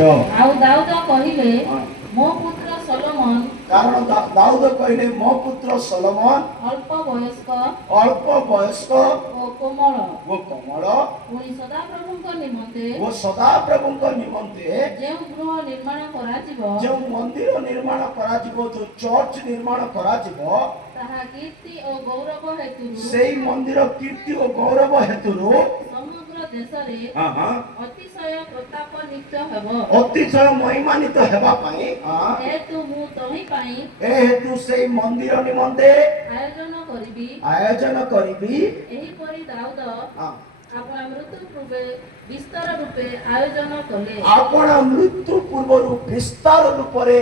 ଆଉ ଦାଉଦ କହିଲେ ମୋ ପୁତ୍ର ସଲୋମନ କାରଣ ଦାଉଦ କହିଲେ ମୋ ପୁତ୍ର ସଲୋମନ ଅଳ୍ପ ବୟସ୍କ ଓ କୋମଳ ପୁଣି ସଦାପ୍ରଭୁଙ୍କ ନିମନ୍ତେ ଯେଉଁ ଗୃହ ନିର୍ମାଣ କରାଯିବ ଯେଉଁ ମନ୍ଦିର ନିର୍ମାଣ କରାଯିବ ଯେଉଁ ଚର୍ଚ୍ଚ ନିର୍ମାଣ କରାଯିବ ତାହା କୀର୍ତ୍ତି ଓ ଗୌରବ ହେତୁରୁ ସେଇ ମନ୍ଦିର କୀର୍ତ୍ତି ଓ ଗୌରବ ହେତୁରୁ ସମଗ୍ର ଦେଶରେ ଅତିଶୟ ପ୍ରତାପନିତ ହେବ ଅତିଶୟ ମହିମାନିତ ହେବା ପାଇଁ ହେତୁ ମୁଁ ତହିଁ ପାଇଁ ହେତୁ ସେଇ ମନ୍ଦିର ନିମନ୍ତେ ଆୟୋଜନ କରିବି ଏହିପରି ଦାଉଦ ଆପଣା ମୃତ୍ୟୁ ପୂର୍ବେ ବିସ୍ତାର ରୂପେ ଆୟୋଜନ କଲେ ଆପଣା ମୃତ୍ୟୁ ପୂର୍ବରୁ ବିସ୍ତାର ରୂପରେ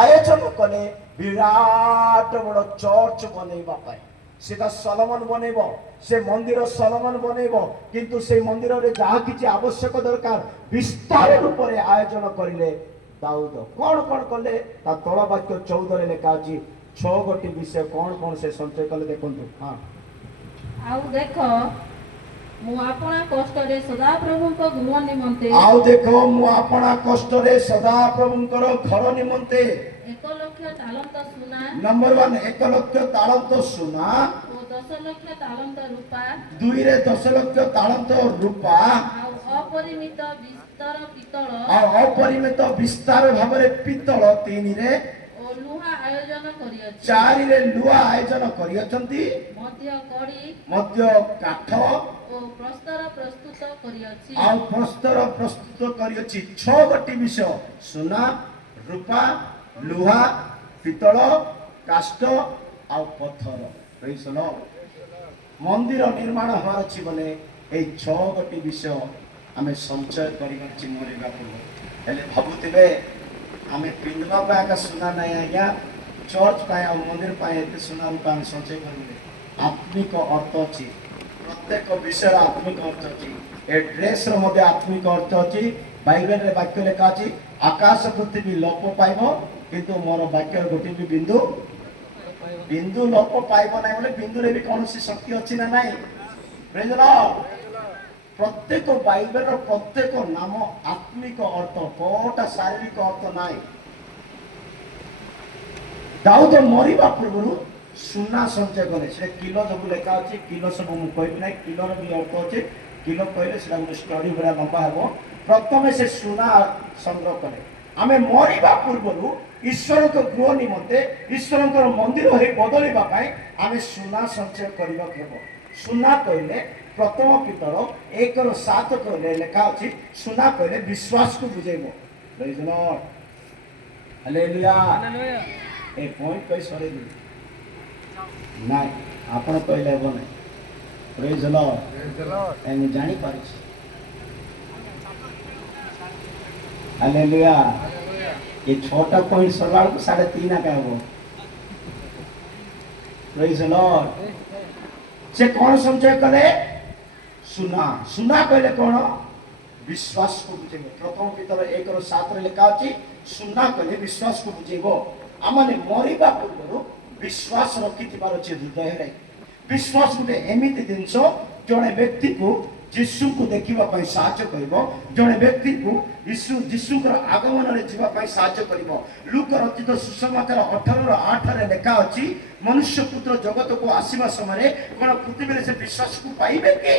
ଆୟୋଜନ କଲେ ବିରାଟ ବଡ଼ ଚର୍ଚ୍ଚ ବନେଇବା ପାଇଁ সেটা সলোমন বনেব সে মন্দির সলোমন বনেব কিন্তু সেই মন্দিরে যাহা কিছু আবশ্যক দরকার বিস্তার রূপে আয়োজন করিলে দাউদ কোন কোন কলে তা তল বাক্য 14 লেখা আছে 6 গোটি বিষয় কোন কোন সে সঞ্চয় কলে দেখন্তু হ্যাঁ আউ দেখো ମୁଁ ଆପଣା କଷ୍ଟରେ ସଦାପ୍ରଭୁଙ୍କ ଗୃହ ନିମନ୍ତେ ଆଉ ଦେଖ ମୁଁ ଆପଣା କଷ୍ଟରେ ସଦାପ୍ରଭୁଙ୍କର ଘର ନିମନ୍ତେ 1 ଲକ୍ଷ ତାଲନ୍ତ ସୁନା ନମ୍ବର 1 1 ଲକ୍ଷ ତାଳନ୍ତ ସୁନା ଓ 10 ଲକ୍ଷ ତାଲନ୍ତ ରୂପା 2 ରେ 10 ଲକ୍ଷ ତାଳନ୍ତ ରୂପା ଆଉ ଅପରିମିତ ବିସ୍ତାର ପିତ୍ତଳ ଆଉ ଅପରିମିତ ବିସ୍ତାର ଭାବରେ ପିତ୍ତଳ 3 ରେ ଓ ଲୁହା ଆୟୋଜନ କରିଅଛି 4 ରେ ଲୁହା ଆୟୋଜନ କରିଅଛନ୍ତି ମଧ୍ୟ କଡ଼ି ମଧ୍ୟ କାଠ ଓ ପ୍ରସ୍ତର ପ୍ରସ୍ତୁତ କରିଅଛି ଆଉ ପ୍ରସ୍ତର ପ୍ରସ୍ତୁତ କରିଅଛି 6 ଗୋଟି ବିଷୟ ସୁନା ରୂପା ଲୁହା ପିତ୍ତଳ କାଷ୍ଠ ଆଉ ପଥର ପ୍ରେଜ୍ ଦ ଲର୍ଡ ମନ୍ଦିର ନିର୍ମାଣ ହବାର ଅଛି ବୋଲେ এই 6 ଗୋଟି ବିଷୟ ଆମେ ସଞ୍ଚୟ କରିବାର ମରିବା ପୂର୍ବ ହେଲେ ଭାବୁଥିବେ ଆମେ ପିନ୍ଧବା ପାଇଁ ଏକା ସୁନା ନାହିଁ ଆଜ୍ଞା ଚର୍ଚ୍ଚ ପାଇଁ ଆଉ ମନ୍ଦିର ପାଇଁ ଏତେ ସୁନା ରୂପା ଆମେ ସଞ୍ଚୟ କରିବେ ଆତ୍ମିକ ଅର୍ଥ ଅଛି ପ୍ରତ୍ୟେକ ବିଷୟର ଆତ୍ମିକ ଅର୍ଥ ଅଛି ଏ ଡ୍ରେସର ମଧ୍ୟ ଆତ୍ମିକ ଅର୍ଥ ଅଛି ବାଇବେଲରେ ବାକ୍ୟ ଲେଖା ଅଛି ଆକାଶ ପୃଥିବୀ ଲୋପ ପାଇବ କିନ୍ତୁ ମୋର ବାକ୍ୟର ଗୋଟିଏ ବି ବିନ୍ଦୁ ଲୋପ ପାଇବ ନାହିଁ ବୋଲେ ବିନ୍ଦୁରେ ବି କୌଣସି ଶକ୍ତି ଅଛି ନା ନାହିଁ ପ୍ରେଜ୍ ଦ ଲର୍ଡ ପ୍ରତ୍ୟେକ ବାଇବେଲର ପ୍ରତ୍ୟେକ ନାମ ଆତ୍ମିକ ଅର୍ଥ କୋଉଟା ଶାରୀରିକ ଅର୍ଥ ନାହିଁ ଦାଉଦ ମରିବା ପୂର୍ବରୁ ସୁନା ସଞ୍ଚୟ କଲେ ସେଟା କିଲୋ ସବୁ ଲେଖା ଅଛି କିଲୋ ସବୁ ମୁଁ କହିବି ନାହିଁ କିଲୋର ବି ଅର୍ଥ ଅଛି କିଲୋ କହିଲେ ସେଟା ଗୋଟେ ଷ୍ଟଡି ଭଳିଆ ଲମ୍ବା ହେବ ପ୍ରଥମେ ସେ ସୁନା ସଂଗ୍ରହ କଲେ ଆମେ ମରିବା ପୂର୍ବରୁ ଈଶ୍ୱରଙ୍କ ଗୃହ ନିମନ୍ତେ ଈଶ୍ୱରଙ୍କର ମନ୍ଦିର ହୋଇ ବଦଳିବା ପାଇଁ ଆମେ ସୁନା ସଞ୍ଚୟ କରିବାକୁ ହେବ ସୁନା କହିଲେ ପ୍ରଥମ ପିତର 1:7 କହିଲେ ଲେଖା ଅଛି ସୁନା କହିଲେ ବିଶ୍ୱାସକୁ ବୁଝେଇବ ପ୍ରେଜ୍ ଦ ଲର୍ଡ ହାଲେଲୁୟା ଏ ପଏଣ୍ଟ କହି ସରେଇଲି ନାଇଁ ଆପଣ କହିଲେ ହେବ ନାହିଁ ପ୍ରେଜ୍ ଦ ଲର୍ଡ ମୁଁ ଜାଣିପାରୁଛି ହାଲେଲୁୟା ये 6टा पॉइंट सरवाल को 3.5 का हो प्रेज द लॉर्ड से कौन संचय करे सुना कहले कौन विश्वास को बुझेबो प्रथम भीतर 1:7 रे लिखा अछि सुना कहले विश्वास को बुझेबो आमाने मरिबा पूर्व विश्वास रखिथिबार अछि हृदय रे विश्वास गुटे एमिति दिनस जणे व्यक्ति को जीशु को देखिबा पई साहाय्य करिवो जणे व्यक्ति को जीशुकर आगमन रे जीवा पई साहाय्य करिवो लूका रचित सुसमाचार 18:8 रे लिखा अछि मनुष्य पुत्र जगत को आसीबा समय कोन पृथ्वी रे से विश्वास को पाइबे के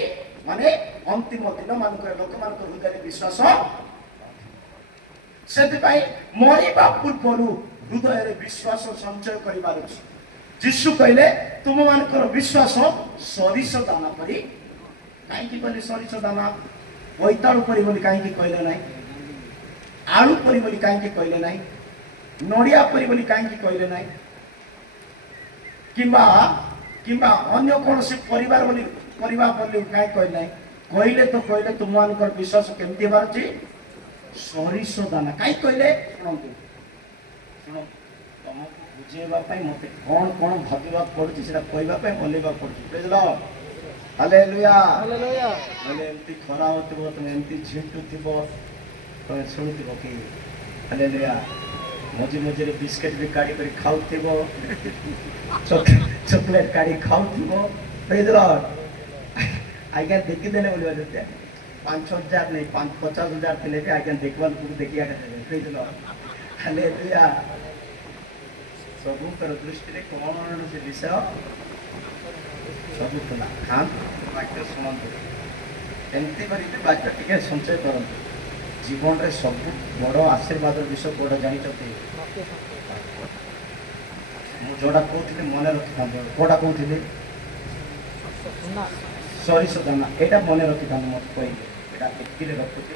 माने अंतिम दिन मानकर लोक मानकर हृदय विश्वास सेति पई मरिबा पूर्वरु हृदय रे विश्वास संचय करिबार अछि जीशु कहले तुम मानकर विश्वास सरिष दाना परी काईकि कहले सरिष दाना बोइताळु परी बोली काईकि कहले नाही आलू परी बोली काईकि कहले नाही नडिया परी बोली काईकि कहले नाही किंबा किंबा अन्य कोनोसी परिवार बोली काई कहले नाही कहले तो कहले तुम मानकर विश्वास केमति हेबार अछि सरिष दाना काई कहले सुनो तुमको बुझेबा पई मते कोन कोन भाबिबा पड़छि सेटा कहबा पई बोलेबा पड़छि प्रेज लॉर्ड हालेलुया हालेलुया बोले एमती खरा होतबो तुम एमती झिटुथिबो तो सुनिथिबो कि हालेलुया मजे मजे रे बिस्किट भी काडी करी खाउथिबो चॉकलेट काडी खाउथिबो प्रेज लॉर्ड आज्ञा देखि देले बोलिबा जते 5,000 नहीं 50,000 थे भी आज्ञा देखवा देखिया हालेलुया सबुकर दृष्टि रे कौन से विषय सब खुला हाँ वाक्य शुणु एमती कर वाक्य टिके संचय करते जीवन रे सब बड़ आशीर्वाद विषय बड़ जानते जोड़ा कहते मन रखी था कौटा कहते सरिष दाना यहाँ मन रखी था मत कही रखुचे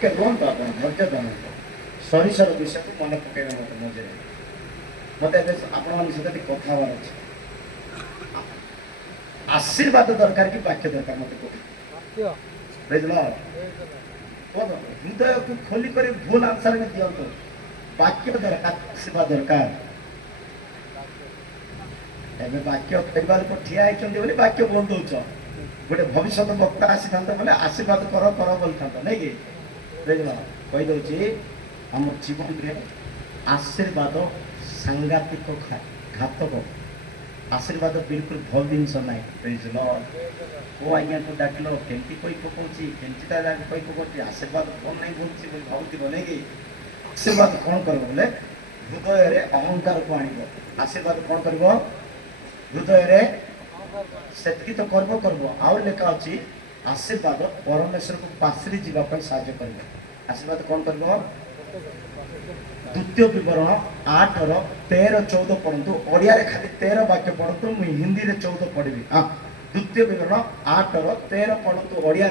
धैर्य दान सरिषर विषय को मन पकड़ मत मजे मत आपण सहित कथा हबार अच्छे आशीर्वाद दरकार कि वाक्य दरकार मत हृदय को खोली कर भूल आंसर में दिंतु वाक्य दरकार आशीर्वाद दरकार एबे वाक्य परिवार को ठिया होती वाक्य बोल दौच गोटे भविष्य वक्ता आसी था बोले आशीर्वाद कर बोलता नहीं कि कहीदे आम जीवन में आशीर्वाद सांघातिक घातक आशीर्वाद बिल्कुल भल जिनस ना ओ आज्ञा को डाक केमती कही पकाऊँच केमतीटा कही पकाऊँच आशीर्वाद कौन नहीं बोलूँ भावुव नहीं कि आशीर्वाद कौन कर बोले हृदय अहंकार को आण आशीर्वाद कौन कर हृदय से तो कर्म आउ लेखा अच्छी आशीर्वाद परमेश्वर को पासरी जावाई साहय कर आशीर्वाद कौन कर द्वितीय विवरण 8:13-14 पढ़ु ओडिया खाली 13 वाक्य पढ़ु मुझे हिंदी में 14 पढ़ी हाँ द्वितीय विवरण 8:13 पढ़ु ओडिया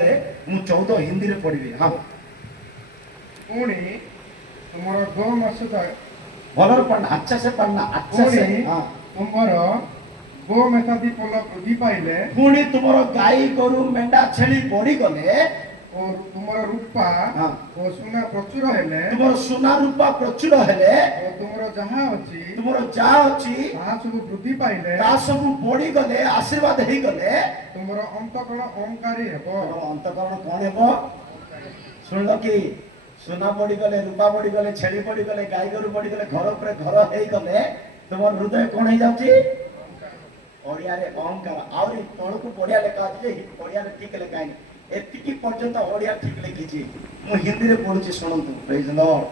मु 14 हिंदी में पढ़ी हाँ पुणी तुमर 2 मास भलर पढ़ना अच्छा से पढ़ना अच्छा से हाँ तुमर गो मेधादी पल वृद्धि पाइले पुणी तुमर गाई गोरु मेंढा छेली बढ़ी गले और तुमर रूपा हाँ और सुना प्रचुर हेले तुमर सुना रूपा प्रचुर हेले और तुमर जहाँ अछि तुमर जा अछि ताहा सब वृद्धि पाइले ता सब बढ़ी गले आशीर्वाद हे गले तुमर अंतकरण ओंकारी हेबो अंतकरण कौन हेबो सुन लो कि सुना बढ़ी गले रूपा बढ़ी गले छेली बढ़ी गले गाई गोरु बढ़ी गले घर ऊपर घर हे गले तुमर हृदय कौन हे जाउची ओडिया रे अहंकार आउरी तळ को बढ़िया लेखा अछि जे ओडिया रे ठीक लेखा है एतिकी पर्यंत ओडिया ठीक लिखी मु हिंदी रे पढुची सुनंतु प्रेज लॉर्ड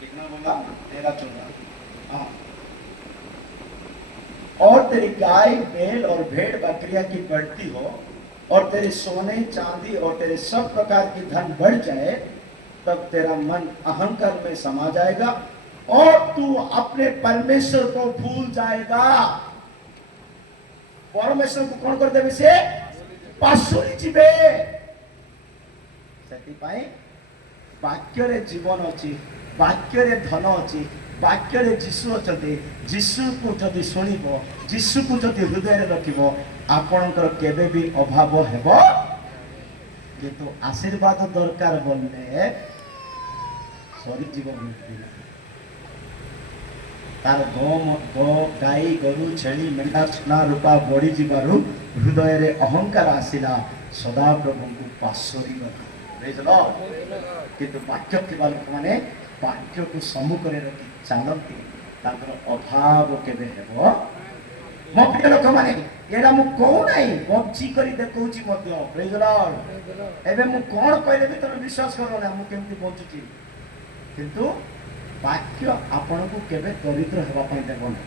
कितना बोला 13-14 हां और तेरी गाय बैल और भेड़ बकरियां की बढ़ती हो और तेरे सोने चांदी और तेरे सब प्रकार की धन बढ़ जाए तब तेरा मन अहंकार में समा जाएगा और तू अपने परमेश्वर को भूल जाएगा परमेश्वर को कौन कर देबे से पासुरी जीवे सेति पाए वाक्य रे जीवन अछि वाक्य रे धन अछि वाक्य रे जीशु अछते जीशु को जदि सुनिबो जीशु को जदि हृदय रे रखिबो आपणकर केबे भी अभाव हेबो किंतु आशीर्वाद दरकार बोलले सरी जीवन तार गो गाई गोरु छेली मेंढा सुना रूपा बढ़ी जीवारु हृदय रे अहंकार आसिला सदा प्रभु को पासोरी गला किंतु वाक्य थिबा लोक माने वाक्य को सम्मुख रे रखी चालती ताकर अभाव केबे हेबो मो प्रिय लोक माने एरा मु को नाही बंची करी देखौची मध्य प्रेज लॉर्ड एबे मु कोन कहले भी तमे विश्वास करो ना मु केमती बंचुची किंतु वाक्य आपण को केबे दरिद्र हेबा पई देबो ना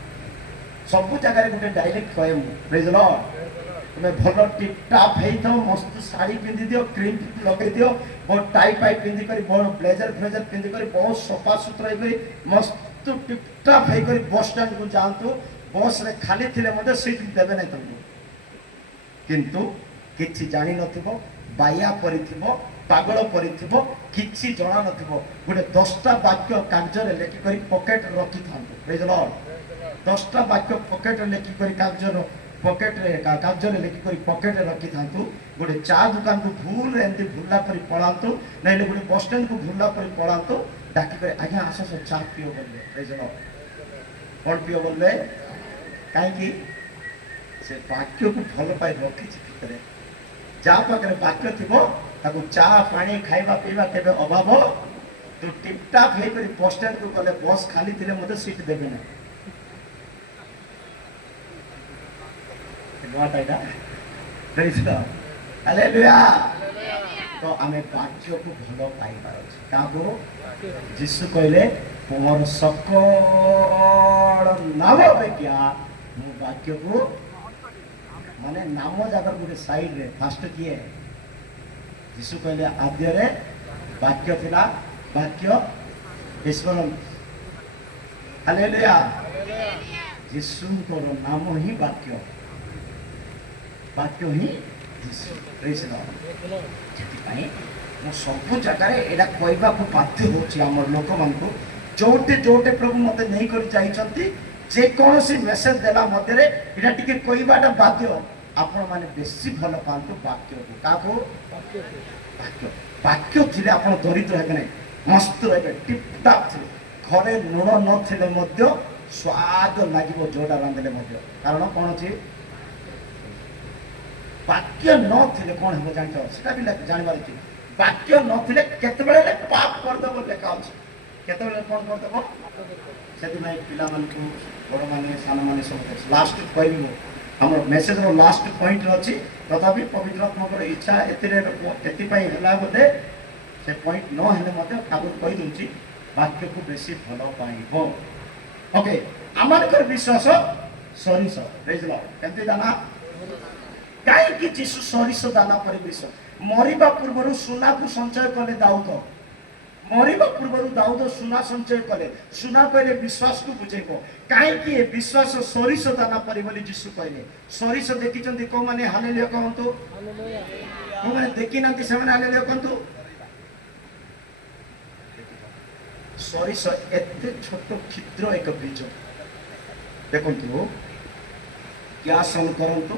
सब जगह रे गुटे डायरेक्ट कहे मु प्रेज लॉर्ड तुम भल टिप टाप हेइथो मस्त साड़ी पिंदी दियो क्रीम लगे दियो बहुत टाई पाई पिंदी करी बहुत ब्लेजर फ्लेजर पिंदी करी बहुत सफा सुथरा करी मस्त टिप टाप हे करी बस स्टैंड को जानतु बस रे खाली थिले मते सीट देबे नै तुमको किंतु किछि जानि नथिबो बाया परिथिबो पागल परिथिबो किछि जणा नथिबो गुटे 10टा वाक्य कार्य रे लेखि करी पॉकेट रखि थांतो प्रेज लॉर्ड 10टा वाक्य पॉकेट रे लेखि करी कार्य पॉकेट रे कार्य रे लेखि करी पॉकेट रे रखि थांतो गुटे चा दुकान को भूल रे एंती भूलला परी पळांतो नैले गुटे बस स्टैंड को भूलला परी पळांतो डाकी करे आज्ञा आसो से चा पियो बोलले प्रेज लॉर्ड कोन पियो बोलले काहे कि से वाक्य को भल पाई रखि छि भितरे जा पाखरे वाक्य थिबो ताको चा पानी खाइबा पीबा केबे अभाव तो टिपटाप हे करी बस स्टैंड को गले बस खाली थिले मते सीट देबे ना बात आइला प्रेज लॉर्ड ହାଲେଲୁୟା। ତ ଆମେ ବାକ୍ୟକୁ ଭଲ ପାଇବାର ଅଛି। କାହାକୁ? ଯୀଶୁ କହିଲେ ତୁମର ସକଳ ନାମ ଅପେକ୍ଷା ମୁଁ ବାକ୍ୟକୁ, ମାନେ ନାମ ଜାଗାର ଗୋଟେ ସାଇଡରେ ଫାଷ୍ଟ କିଏ? ଯୀଶୁ କହିଲେ ଆଦ୍ୟରେ ବାକ୍ୟ ଥିଲା, ବାକ୍ୟ ଈଶ୍ୱର। ହାଲେଲୁୟା। ଯୀଶୁଙ୍କର ନାମ ହିଁ ବାକ୍ୟ, ବାକ୍ୟ ହିଁ ଯୀଶୁ। ପ୍ରେଜ୍ ଦ ଲର୍ଡ। ସେଥିପାଇଁ ମୁଁ ସବୁ ଜାଗାରେ ଏଇଟା କହିବାକୁ ବାଧ୍ୟ ହେଉଛି ଆମର ଲୋକମାନଙ୍କୁ। ଯୋଉଠି ଯୋଉଠି ପ୍ରଭୁ ମୋତେ ନେଇକରି ଯାଇଛନ୍ତି, ଯେକୌଣସି ମେସେଜ ଦେଲା ମଧ୍ୟରେ ଏଇଟା ଟିକେ କହିବାଟା ବାଧ୍ୟ। ଆପଣମାନେ ବେଶୀ ଭଲ ପାଆନ୍ତୁ ବାକ୍ୟକୁ। କାହାକୁ? ବାକ୍ୟ। ବାକ୍ୟ ଥିଲେ ଆପଣ ଦରିଦ୍ର ହେବେ ନାହିଁ, ମସ୍ତ ରହିବେ, ଟିପଟାପ ଥିବେ। ଘରେ ଲୁଣ ନଥିଲେ ମଧ୍ୟ ସ୍ୱାଦ ଲାଗିବ ଯୋଉଟା ରାନ୍ଧିଲେ ମଧ୍ୟ। କାରଣ କ'ଣ ଅଛି? ବାକ୍ୟ ନଥିଲେ କ'ଣ ହେବ ଜାଣିଛ? ସେଟା ବି ଜାଣିବାର ଅଛି। ବାକ୍ୟ ନଥିଲେ କେତେବେଳେ ପାପ କରିଦେବ ଲେଖା ଅଛି, କେତେବେଳେ କ'ଣ କରିଦେବ। ସେଥିପାଇଁ ପିଲାମାନଙ୍କୁ, ବଡ଼ମାନେ, ସାନମାନେ ସବୁ ଲାଷ୍ଟ କହିବ। ଆମର ମେସେଜର ଲାଷ୍ଟ ପଏଣ୍ଟରେ ଅଛି। ତଥାପି ପବିତ୍ର ଆତ୍ମାଙ୍କର ଇଚ୍ଛା ଏଥିପାଇଁ ହେଲା ବୋଧେ ସେ ପଏଣ୍ଟ ନ ହେଲେ ମଧ୍ୟ ଆଗରୁ କହିଦେଉଛି ବାକ୍ୟକୁ ବେଶୀ ଭଲ ପାଇବ। ଓକେ, ଆମମାନଙ୍କର ବିଶ୍ୱାସ ସରିଷ। ପ୍ରେଜ୍ ଦ ଲର୍ଡ। କେମିତି ଦାନା? କାହିଁକି ଯୀଶୁ ସରିଷ ଦାନା ପରେ ବିଶ୍ୱାସ? ମରିବା ପୂର୍ବରୁ ସୁନାକୁ ସଞ୍ଚୟ କଲେ ଦାଉଦ। ମରିବା ପୂର୍ବରୁ ଦାଉଦ ସୁନା ସଞ୍ଚୟ କଲେ। ସୁନା କହିଲେ ବିଶ୍ୱାସକୁ ବୁଝେଇବ। କାହିଁକି ଏ ବିଶ୍ୱାସ ସରିଷ ଦାନା ପରି ବୋଲି ଯୀଶୁ କହିଲେ? ସରିଷ ଦେଖିଛନ୍ତି କୋଉମାନେ? ହାଲେଲୁୟା କହନ୍ତୁ। କୋଉମାନେ ଦେଖିନାହାନ୍ତି ସେମାନେ ହାଲେଲୁୟା କହନ୍ତୁ। ସରିଷ ଏତେ ଛୋଟ କ୍ଷୁଦ୍ର ଏକ ବୀଜ। ଦେଖନ୍ତୁ, ଗ୍ୟାସ୍ ଅନ୍ କରନ୍ତୁ।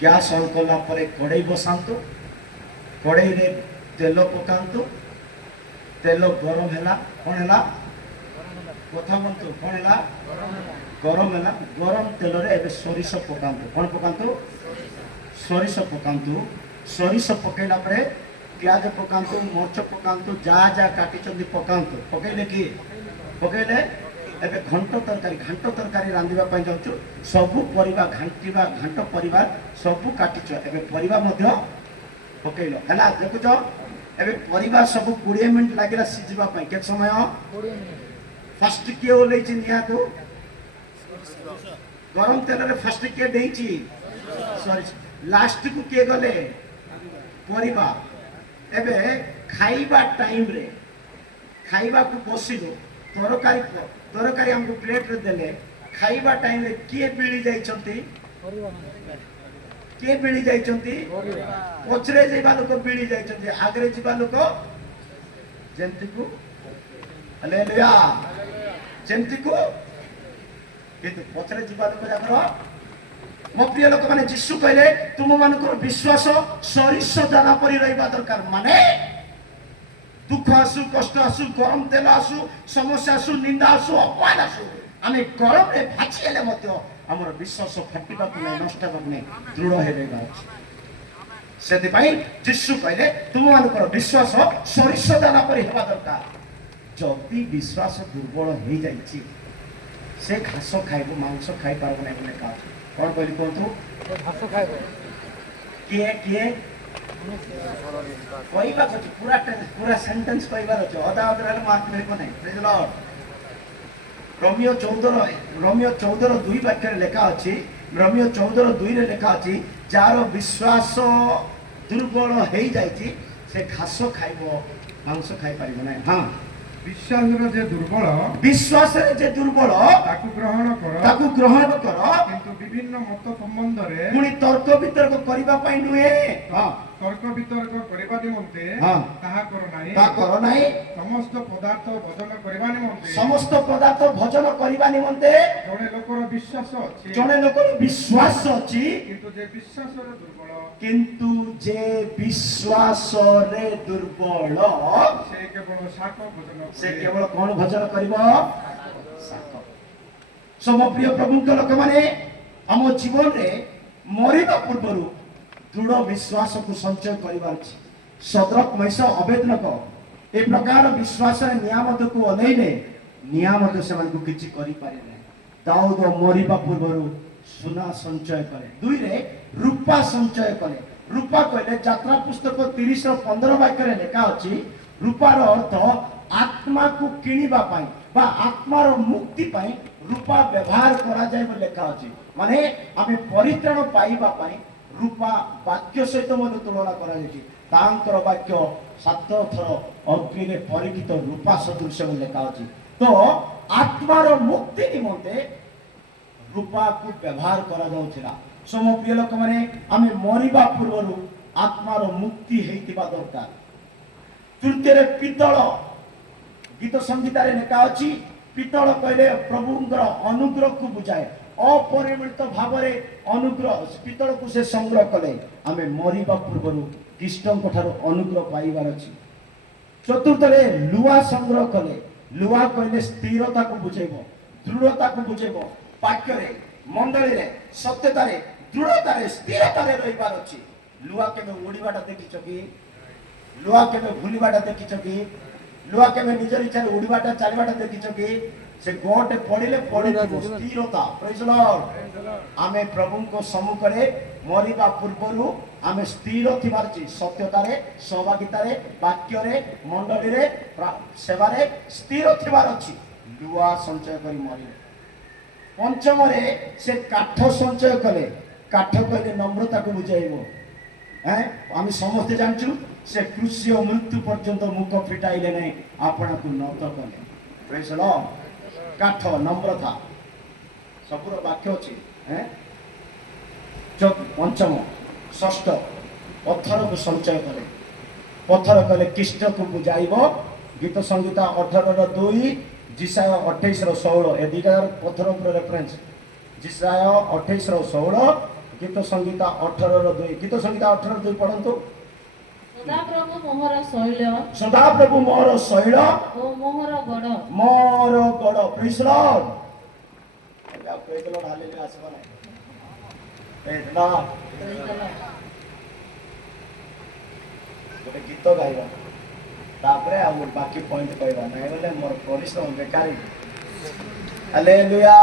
ଗ୍ୟାସ୍ ଅନ୍ କଲା ପରେ କଡ଼େଇ ବସାନ୍ତୁ। କଡ଼େଇରେ ତେଲ ପକାନ୍ତୁ। ତେଲ ଗରମ ହେଲା। କ'ଣ ହେଲା? କଥା କୁହନ୍ତୁ, କ'ଣ ହେଲା? ଗରମ ହେଲା। ଗରମ ତେଲରେ ଏବେ ସୋରିଷ ପକାନ୍ତୁ। କ'ଣ ପକାନ୍ତୁ? ସୋରିଷ ପକାନ୍ତୁ। ସୋରିଷ ପକାଇଲା ପରେ ପିଆଜ ପକାନ୍ତୁ, ମରିଚ ପକାନ୍ତୁ, ଯାହା ଯାହା କାଟିଛନ୍ତି ପକାନ୍ତୁ। ପକାଇଲେ କି? ପକାଇଲେ ଏବେ ଘାଣ୍ଟ ତରକାରୀ ରାନ୍ଧିବା ପାଇଁ ଯାଉଛୁ। ସବୁ ପରିବା ଘାଣ୍ଟିବା, ଘାଣ୍ଟ ପରିବା ସବୁ କାଟିଛ। ଏବେ ପରିବା ମଧ୍ୟ ପକାଇଲ ହେଲା। ଦେଖୁଛ ଏବେ ପରିବା ସବୁ 20 ମିନିଟ୍ ଲାଗିଲା ସିଝିବା ପାଇଁ। କେତେ ସମୟ? ଫାଷ୍ଟ କିଏ ଓହ୍ଲେଇଛି ନିଆଁକୁ? ଗରମ ତେଲରେ ଫାଷ୍ଟ କିଏ ଦେଇଛି? ସରିଷ। ଲାଷ୍ଟକୁ କିଏ ଗଲେ? ପରିବା। ଏବେ ଖାଇବା ଟାଇମରେ ଖାଇବାକୁ ବସିଲୁ, ତରକାରୀ ଆମକୁ ପ୍ଲେଟରେ ଦେଲେ, ଖାଇବା ଟାଇମରେ କିଏ ବିଳି ଯାଇଛନ୍ତି? କିଏ ବିଳି ଯାଇଛନ୍ତି? ପଛରେ ଯିବା ଲୋକ ବିଳି ଯାଇଛନ୍ତି, ଆଗରେ ଯିବା ଲୋକ ଯେମତିକୁ ହାଲେଲୁୟା ଯେମତିକୁ, କିନ୍ତୁ ପଛରେ ଯିବା ଲୋକ ଯାକର। ମୋ ପ୍ରିୟ ଲୋକମାନେ, ଯୀଶୁ କହିଲେ ତୁମମାନଙ୍କର ବିଶ୍ୱାସ ସରିଷ ଦାନା ପରି ରହିବା ଦରକାର। ମାନେ ଦୁଃଖ ଆସୁ, କଷ୍ଟ ଆସୁ, ଗରମ ତେଲ ଆସୁ, ସମସ୍ୟା ଆସୁ, ନିନ୍ଦା ଆସୁ, ଅପମାନ ଆସୁ, ଆମେ ଗରମରେ ଭାଜି ହେଲେ ମଧ୍ୟ ଆମର ବିଶ୍ୱାସ ଫାଟିବାକୁ ନାହିଁ, ନଷ୍ଟ ହେବାକୁ ନାହିଁ, ଦୃଢ଼ ହେଇ ରହିବା ଅଛି। ସେଥିପାଇଁ ଯୀଶୁ କହିଲେ ତୁମମାନଙ୍କର ବିଶ୍ୱାସ ସରିଷ ଦାନା ପରି ହେବା ଦରକାର। ଯଦି ବିଶ୍ୱାସ ଦୁର୍ବଳ ହେଇଯାଇଛି, ସେ ଘାସ ଖାଇବ, ମାଂସ ଖାଇପାରିବ ନାହିଁ ବୋଲି ଲେଖା ଅଛି। କ'ଣ କହିଲି କୁହନ୍ତୁ? ଘାସ ଖାଇବ। କିଏ କିଏ କହିବାକୁ ଅଛି? ପୁରା ସେଣ୍ଟେନ୍ସ କହିବାର ଅଛି। ଅଧା ଅଧା ହେଲେ ମାର୍କ ମିଳିବ ନାହିଁ। ପ୍ରେଜ୍ ଦ ଲର୍ଡ। ରୋମିଓ 14:2 ବାକ୍ୟରେ ଲେଖା ଅଛି। ରୋମିଓ 14:2ରେ ଲେଖା ଅଛି, ଯାହାର ବିଶ୍ୱାସ ଦୁର୍ବଳ ହେଇଯାଇଛି ସେ ଘାସ ଖାଇବ, ମାଂସ ଖାଇପାରିବ ନାହିଁ। ହଁ, ବିଶ୍ୱାସରେ ଯେ ଦୁର୍ବଳ, ବିଶ୍ୱାସରେ ଯେ ଦୁର୍ବଳ ତାକୁ ଗ୍ରହଣ କର, କିନ୍ତୁ ବିଭିନ୍ନ ମତ ସମ୍ବନ୍ଧରେ ପୁଣି ତର୍କ ବିତର୍କ କରିବା ପାଇଁ ନୁହେଁ। ହଁ, ତର୍କ ବିତର୍କ କରିବା ନିମନ୍ତେ ତାହା କର ନାହିଁ। ସମସ୍ତ ପଦାର୍ଥ ଭୋଜନ କରିବା ନିମନ୍ତେ ଜଣେ ଲୋକର ବିଶ୍ୱାସ ଅଛି, କିନ୍ତୁ ଯେ ବିଶ୍ୱାସରେ ଦୁର୍ବଳ ସେ କେବଳ କ'ଣ ଭୋଜନ କରିବ? ଶାକ। ମୋ ପ୍ରିୟ ପ୍ରଭୁଙ୍କ ଲୋକମାନେ, ଆମ ଜୀବନରେ ମରିବା ପୂର୍ବରୁ ଦୃଢ଼ ବିଶ୍ୱାସକୁ ସଞ୍ଚୟ କରିବାର ଅଛି। ସଦ୍ରକ୍, ମେଷକ, ଅବେଦନେଗୋ ଏ ପ୍ରକାର ବିଶ୍ୱାସରେ ନିଆଁ ମଧ୍ୟକୁ ଅନେଇଲେ ନିଆଁ ମଧ୍ୟ ସେମାନଙ୍କୁ କିଛି କରିପାରେ ନାହିଁ। ଦାଉଦ ମରିବା ପୂର୍ବରୁ ସୁନା ସଞ୍ଚୟ କଲେ, 2ରେ ରୂପା ସଞ୍ଚୟ କଲେ, रूपा कहले यात्रा पुस्तक 30:15 वाक्य लेखा अछि रूपार अर्थ आत्मा को किणिबा पाई बा आत्मार मुक्ति पाई रूपा व्यवहार करा जाय बोली लेखा अछि माने आमे परित्राण पाइबा पाई रूपा वाक्य सहित मने तुलना करा जायछि तांकर वाक्य 7 थर अग्नि रे परिचित रूपा सदृश बोली लेखा अछि तो आत्मार मुक्ति निमंते रूपा को व्यवहार करा जाउछिला सम प्रिय लोक माने आमे मरिबा पूर्वरु आत्मार मुक्ति हेतिबा दरकार तृतीय रे पितल गीत संगीता रे लेखा अछि पितल कहले प्रभुंकर अनुग्रह को बुझाए अपरिमित भाव रे अनुग्रह पितल को से संग्रह कले आमे मरिबा पूर्वरु कृष्णଙ୍କ ठारो अनुग्रह पाइबार अछि चतुर्थ रे लुआ संग्रह कले लुआ कहले स्थिरता को बुझेबो दृढ़ता को बुझेबो वाक्य रे मंडली रे सत्यता रे दृढ़ता रे स्थिरता रे रहिबार अछि लुआ केमे उड़ीबाटा देखिछ कि लुआ केमे भूलिबाटा देखिछ कि लुआ केमे निजर इच्छा उड़ीबाटा चालिबाटा देखिछ कि से गोटे पड़िले पड़िथिबो स्थिरता प्रेज लॉर्ड आमे प्रभु को सम्मुख रे मरिबा पूर्वरु आमे स्थिर थिबार छी सत्यता रे सहभागिता रे वाक्य रे मंडली रे सेवा रे स्थिर थिबार अछि लुआ संचय करी मरिले पंचम रे से काठ संचय कले काठ कहले नम्रता को बुझाइबो हैं आमे समस्त जानछु से कृषि और मृत्यु पर्यंत मुख फिटाइले नहीं आपना को नत कले प्रेज लॉर्ड काठ नम्रता सबुर वाक्य अछि हैं पंचम षष्ठ पत्थर को संचय करे पत्थर कहले कृष्ण को बुझाइबो गीत संगीता 18:2 जिसाय 28:16 ए दुईटा पत्थर ऊपर रेफरेंस जिसाय 28:16 गीत संगीता 18:2 गीत संगीता 18:2 पढ़ंतु सदा प्रभु मोहर शैल ओ मोहर गड़ praise Lord praise Lord hallelujah आसबा ना प्रेज लॉर्ड गोटे गीत गाइबा तापरे आ बाकी पॉइंट कहबा नै बोले मोर परिश्रम बेकारी हालेलुया।